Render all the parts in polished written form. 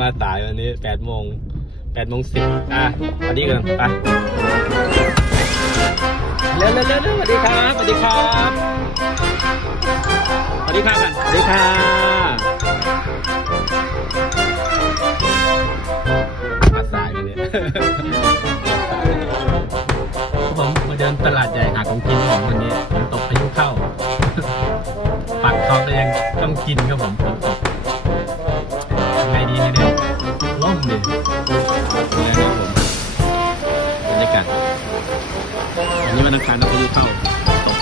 มาสายวันนี้8:10สวัสดีกันไปเร็วสวัสดีครับสวัสดีครับสวัสดีครับสวัสดีค่ะมาสายวันนี้ผมมาเดินตลาดใหญ่หาของกินของวันนี้ฝนตกพายุเข้าปักเขาแต่ยังต้องกินครับผมฝนตกไงดีเนี่ยล่มดินี่นะครับผมบรรยากาศวันนี้วันอังคารพายุเข้าตก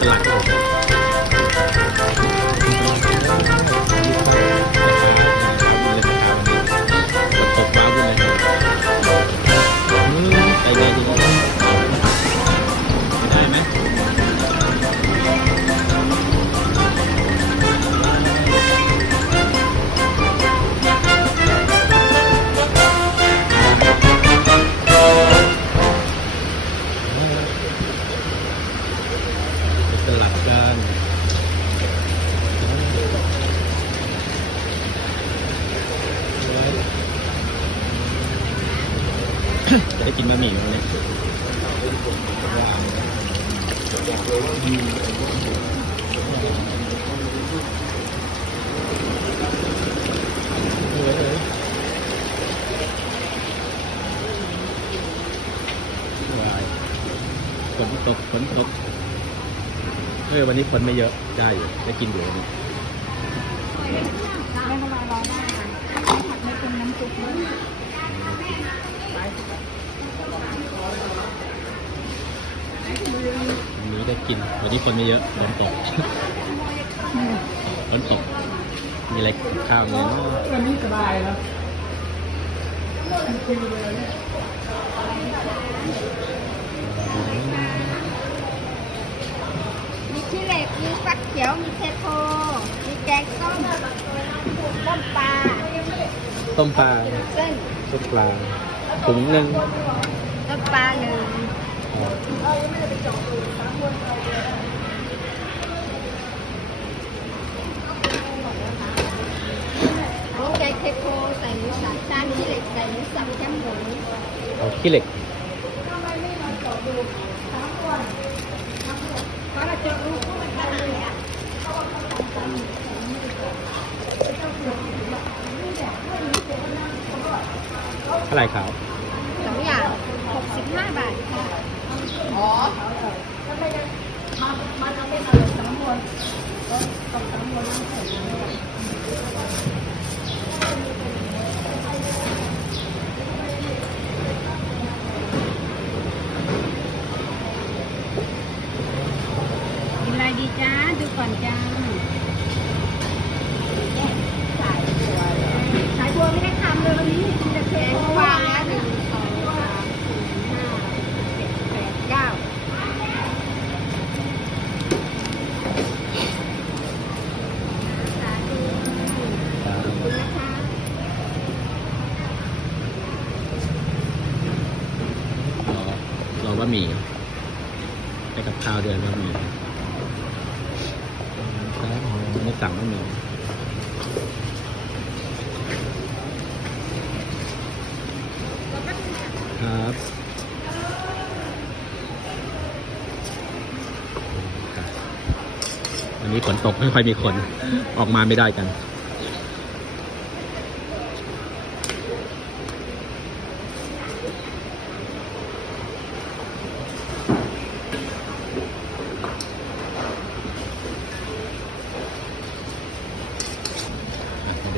ตลาดครับผมตกว้าวเลยไปไงดีได้ไหมสลับกันจะได้กินบะหมี่วันนี้ฝนตกวันนี้ฝนไม่เยอะได้อยู่ได้กินอยู่วันนี้ไม่ต้องมารอหน้าผัดไม่เป็นน้ำซุปเลยวันนี้ได้กินวันนี้ฝนไม่เยอะฝนตกมีอะไรข้าวไหมวันนี้สบายแล้วมีขี้เหล็กมีฟักเขียวมีเทโพมีแกงส้มปลาต้มปลาเส้นต้มปลาถุงหนึ่งต้มปลาหนึ่งโอ้แกงเทโพใส่หมูสับจานขี้เหล็กใส่หมูสับแคบหมูเอาขี้เหล็กเท่าไหร่ครับ2 อย่าง65 บาทค่ะอ๋อมันเอาเป็นอะไรสามมวนต้องสามมวนน้ำใส่กินอะไรดีจ้าดูก่อนจ้าสายบัวไม่ได้ทำเลยวันนี้มีแต่แกงวางแล้ว1 2 3 4 5 7 8 9รอบะหมี่ไปกับข้าวเดือนบะหมี่ไม่สั่งบะหมี่ครับวันนี้ฝนตกไม่ค่อยมีคนออกมาไม่ได้กัน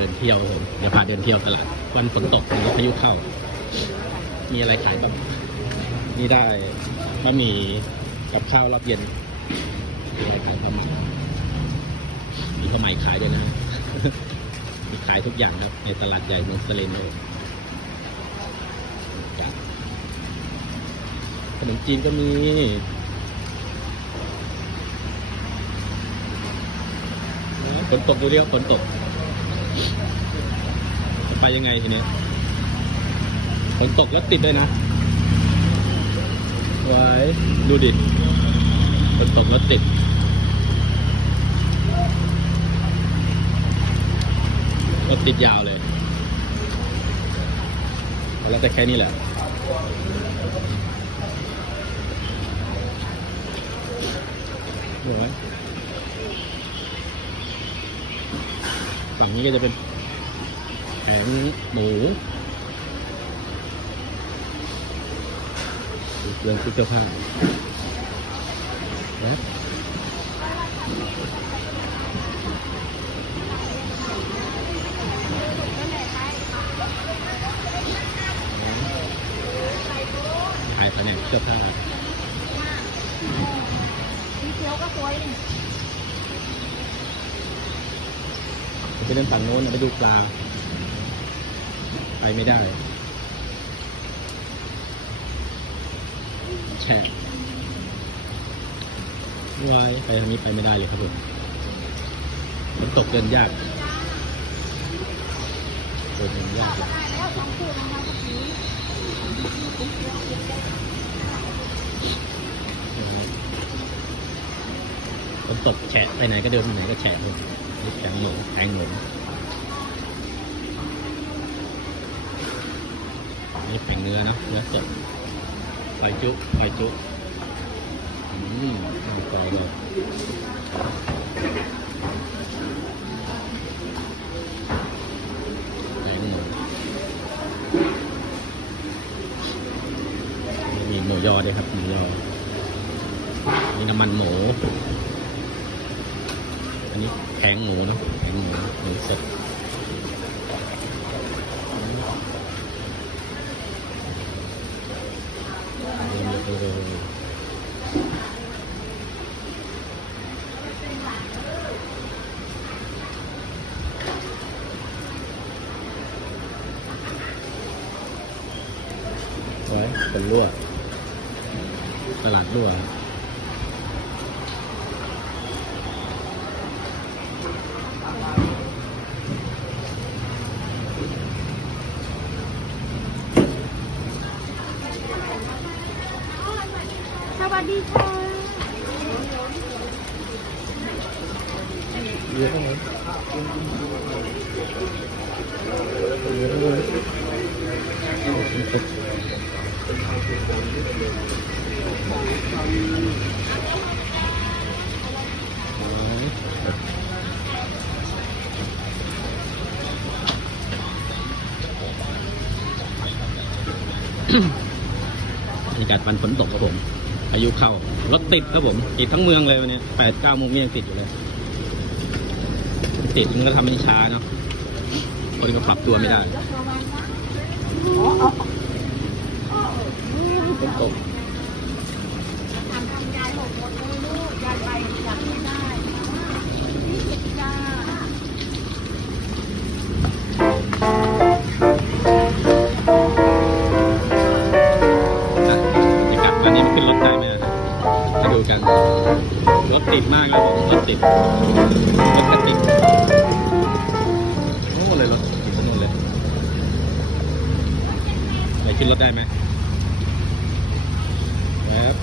เดินเที่ยวผมเดี๋ยวพาเดินเที่ยวตลาดวันฝนตกพายุเข้ามีอะไรขายบ้างนี่ได้บะหมี่กับข้าวรอบเย็นมีอะไรขายบ้างมีข้าวใหม่ขายด้วยนะ มีขายทุกอย่างครับในตลาดใหญ่เมืองสเลโนขนมจีนก็มีฝนตกดูเรียวฝนตกจะไปยังไงทีนี้ฝนตกแล้วติดเลยนะไว้ดูดิฝนตกแล้วติด รถติดยาวเลยแล้วแต่แค่นี้แหละโอ้ยฝั่งนี้ก็จะเป็นแผงหมูเรื่องซื้อเสื้อผ้านะขายแผนกเสื้อผ้า สีเขียวก็สวยนี่ ไปเดินฝั่งโน้นไปดูปลาไปไม่ได้แช่วายไปทางนี้ไปไม่ได้เลยครับผมฝนตกเดินยากเดินยากเลย ได้แล้วสองคู่รองเท้ากับสี ฝนตกแฉะไปไหนก็เดินไปไหนก็แฉะเลยนี่แข็งหนูแข็งหนูนี่แข็งเนื้อนะเนื้อสดไฟจุไฟจุน่าพอเลยแข็งหนูมีหมูยอด้วยครับหมูยอมีน้ำมันหมูอันนี้แข็งหมูเนาะแข็งหมูหมูสดไว้คนรั่วตลาดรั่ว สวัสดีค่ะ เยอะเลยเยอะเลยบรรยากาศวันฝนตกครับผมพายุเข้ารถติดครับผมติดทั้งเมืองเลยวันนี้8-9 โมงยังติดอยู่เลยติดมันก็ทำให้ช้าเนาะคนก็ปรับตัวไม่ได้ฝนตก ทำยายหมดเลยลูกยายไปจับไม่ได้จ้า จะกลับวันนี้มันขึ้นรถได้ไหมมาดูกันรถติดมากแล้วผมรถติดรถกระติดทั้งหมดเลยรถติดทั้งหมดเลยไปขึ้นรถได้ไหมครับ